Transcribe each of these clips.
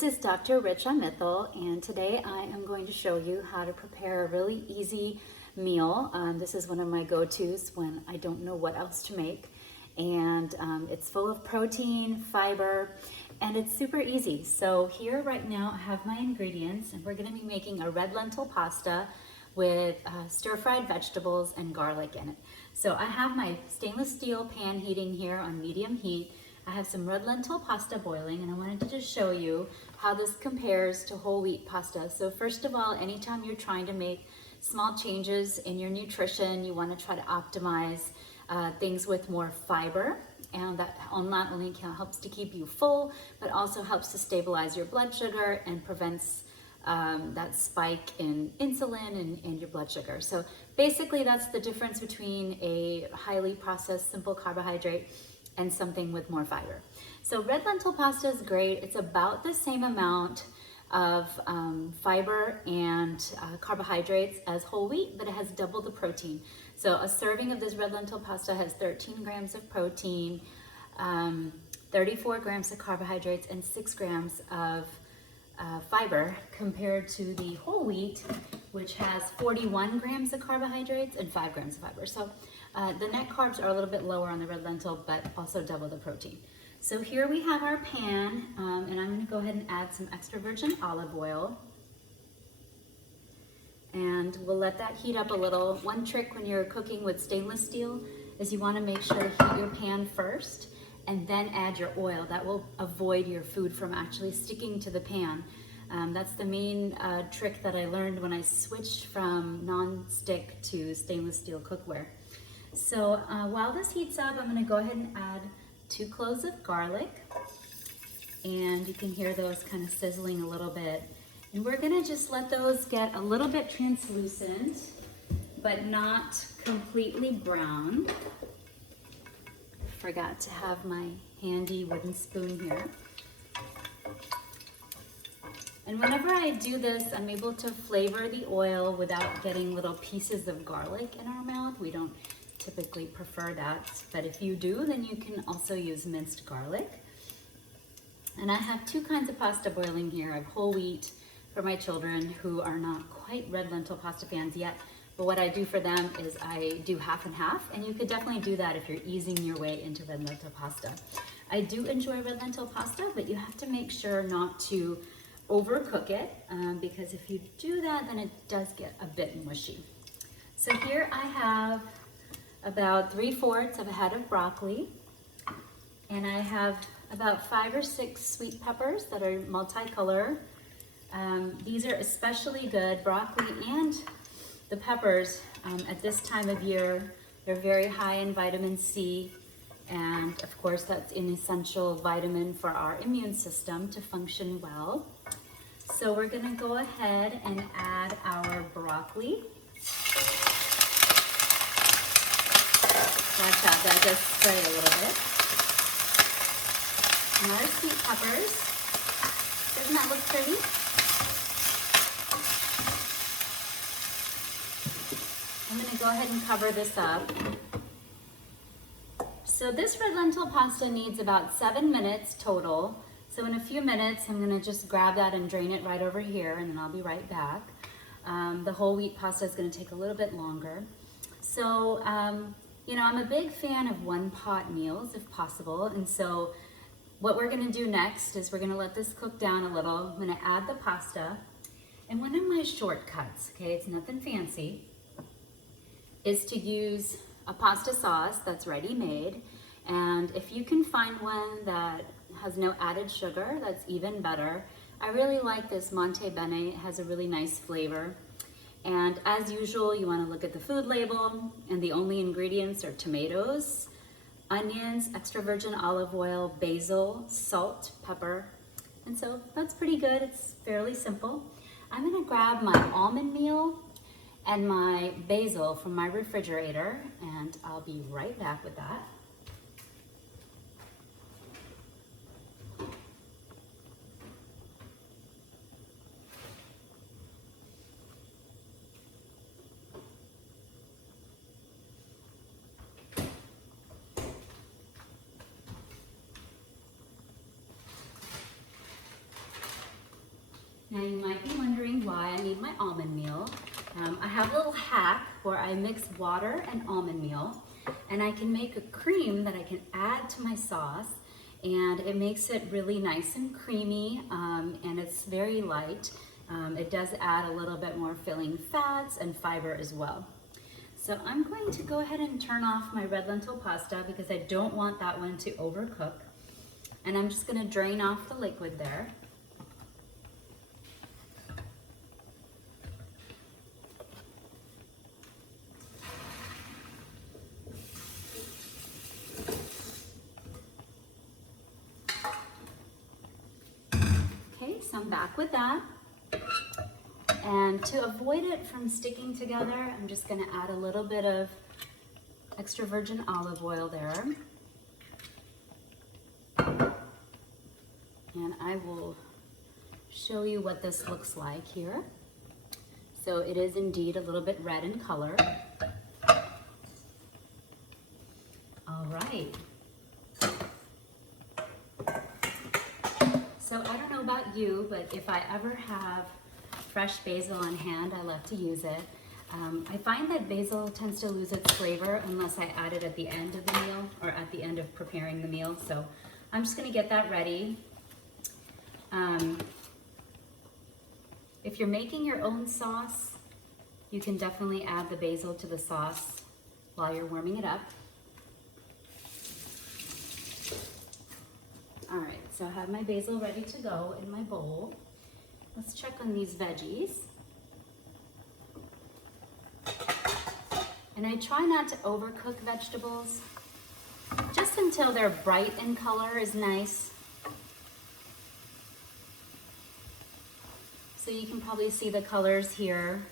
This is Dr. Richa Mittal, and today I am going to show you how to prepare a really easy meal. This is one of my go-tos when I don't know what else to make, and it's full of protein, fiber, and it's super easy. So here right now I have my ingredients, and we're going to be making a red lentil pasta with stir-fried vegetables and garlic in it. So I have my stainless steel pan heating here on medium heat. I have some red lentil pasta boiling, and I wanted to just show you how this compares to whole wheat pasta. So first of all, anytime you're trying to make small changes in your nutrition, you want to try to optimize things with more fiber, and that not only helps to keep you full, but also helps to stabilize your blood sugar and prevents that spike in insulin and your blood sugar. So basically that's the difference between a highly processed simple carbohydrate and something with more fiber. So red lentil pasta is great. It's about the same amount of fiber and carbohydrates as whole wheat, but it has double the protein. So a serving of this red lentil pasta has 13 grams of protein, 34 grams of carbohydrates, and 6 grams of fiber, compared to the whole wheat, which has 41 grams of carbohydrates and 5 grams of fiber. So the net carbs are a little bit lower on the red lentil, but also double the protein. So here we have our pan, and I'm going to go ahead and add some extra virgin olive oil. And we'll let that heat up a little. One trick when you're cooking with stainless steel is you want to make sure to heat your pan first and then add your oil. That will avoid your food from actually sticking to the pan. That's the main trick that I learned when I switched from non-stick to stainless steel cookware. So while this heats up, I'm going to go ahead and add 2 cloves of garlic, and you can hear those kind of sizzling a little bit. And we're going to just let those get a little bit translucent, but not completely brown. Forgot to have my handy wooden spoon here. And whenever I do this, I'm able to flavor the oil without getting little pieces of garlic in our mouth. We don't typically prefer that, but if you do, then you can also use minced garlic. And I have 2 kinds of pasta boiling here. I have whole wheat for my children who are not quite red lentil pasta fans yet, but what I do for them is I do half and half, and you could definitely do that if you're easing your way into red lentil pasta. I do enjoy red lentil pasta, but you have to make sure not to overcook it, because if you do that, then it does get a bit mushy. So here I have about 3/4 of a head of broccoli, and I have about 5 or 6 sweet peppers that are multicolor. These are especially good, broccoli and the peppers at this time of year. They're very high in vitamin C, and of course that's an essential vitamin for our immune system to function well. So we're gonna go ahead and add our broccoli. Watch out, that does spray a little bit. And our sweet peppers. Doesn't that look pretty? I'm going to go ahead and cover this up. So this red lentil pasta needs about 7 minutes total. So in a few minutes, I'm going to just grab that and drain it right over here, and then I'll be right back. The whole wheat pasta is going to take a little bit longer. So, you know, I'm a big fan of one-pot meals if possible, and so what we're going to do next is we're going to let this cook down a little. I'm going to add the pasta, and one of my shortcuts, okay, it's nothing fancy, is to use a pasta sauce that's ready-made, and if you can find one that has no added sugar, that's even better. I really like this Monte Bene. It has a really nice flavor. And as usual, you want to look at the food label, and the only ingredients are tomatoes, onions, extra virgin olive oil, basil, salt, pepper. And so that's pretty good. It's fairly simple. I'm going to grab my almond meal and my basil from my refrigerator, and I'll be right back with that. Now you might be wondering why I need my almond meal. I have a little hack where I mix water and almond meal, and I can make a cream that I can add to my sauce, and it makes it really nice and creamy, and it's very light. It does add a little bit more filling fats and fiber as well. So I'm going to go ahead and turn off my red lentil pasta because I don't want that one to overcook. And I'm just going to drain off the liquid there. Okay, so I'm back with that. And to avoid it from sticking together, I'm just going to add a little bit of extra virgin olive oil there. And I will show you what this looks like here. So it is indeed a little bit red in color. All right. So I don't know about you, but if I ever have fresh basil on hand, I love to use it. I find that basil tends to lose its flavor unless I add it at the end of the meal or at the end of preparing the meal. So I'm just gonna get that ready. If you're making your own sauce, you can definitely add the basil to the sauce while you're warming it up. All right, so I have my basil ready to go in my bowl. Let's check on these veggies. And I try not to overcook vegetables, just until they're bright in color is nice. So you can probably see the colors here,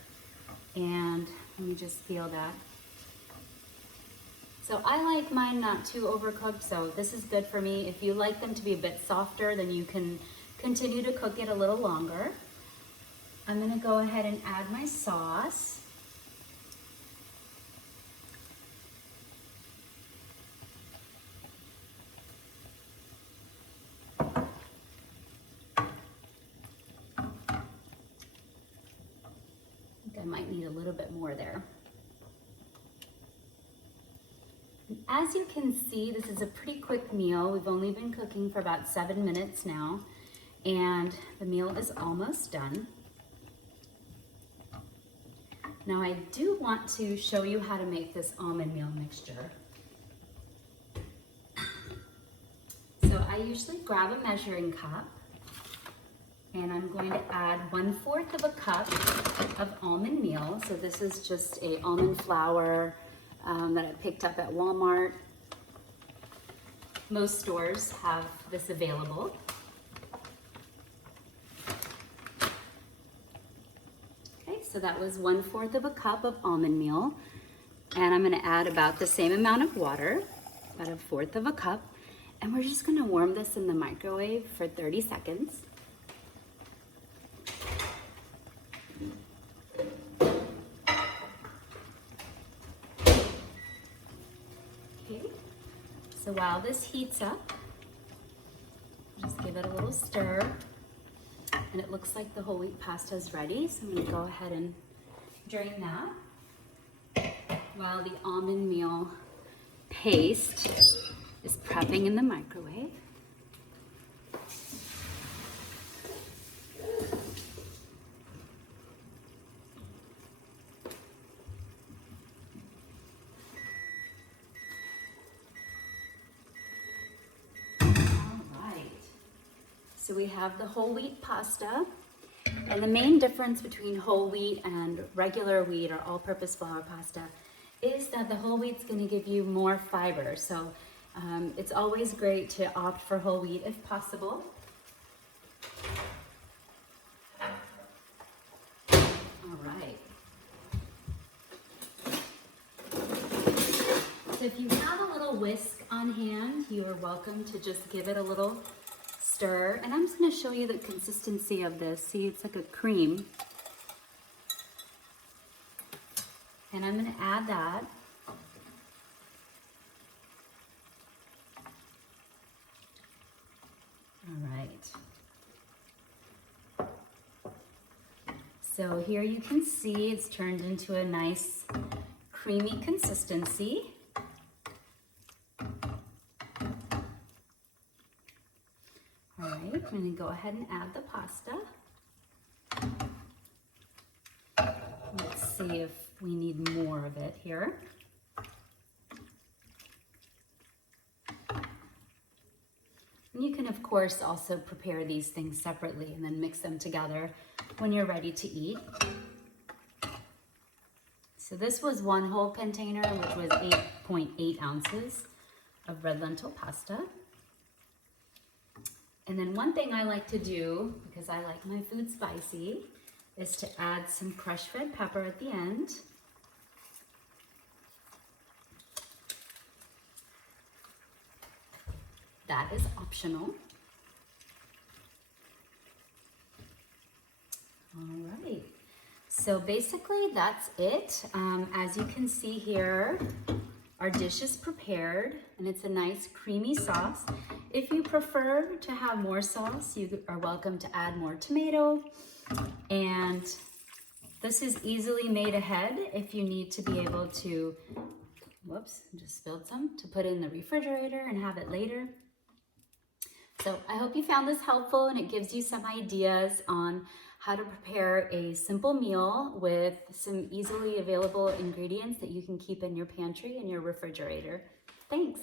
and let me just feel that. So I like mine not too overcooked, so this is good for me. If you like them to be a bit softer, then you can continue to cook it a little longer. I'm gonna go ahead and add my sauce. I might need a little bit more there. As you can see, this is a pretty quick meal. We've only been cooking for about 7 minutes now, and the meal is almost done. Now I do want to show you how to make this almond meal mixture. So I usually grab a measuring cup, and I'm going to add 1/4 of a cup of almond meal. So this is just a almond flour that I picked up at Walmart. Most stores have this available. Okay, so that was 1/4 of a cup of almond meal. And I'm gonna add about the same amount of water, about 1/4 of a cup. And we're just gonna warm this in the microwave for 30 seconds. So while this heats up, just give it a little stir. And it looks like the whole wheat pasta is ready. So I'm gonna go ahead and drain that while the almond meal paste is prepping in the microwave. So we have the whole wheat pasta, and the main difference between whole wheat and regular wheat or all-purpose flour pasta is that the whole wheat's going to give you more fiber. So it's always great to opt for whole wheat if possible. All right. So if you have a little whisk on hand, you are welcome to just give it a little stir. And I'm just going to show you the consistency of this. See, it's like a cream. And I'm going to add that. All right. So here you can see it's turned into a nice creamy consistency. All right, I'm going to go ahead and add the pasta. Let's see if we need more of it here. And you can, of course, also prepare these things separately and then mix them together when you're ready to eat. So this was one whole container, which was 8.8 ounces of red lentil pasta. And then one thing I like to do, because I like my food spicy, is to add some crushed red pepper at the end. That is optional. All right, so basically that's it. As you can see here, our dish is prepared and it's a nice creamy sauce. If you prefer to have more sauce, you are welcome to add more tomato. And this is easily made ahead if you need to be able to, whoops, just spilled some, to put in the refrigerator and have it later. So I hope you found this helpful and it gives you some ideas on how to prepare a simple meal with some easily available ingredients that you can keep in your pantry and your refrigerator. Thanks.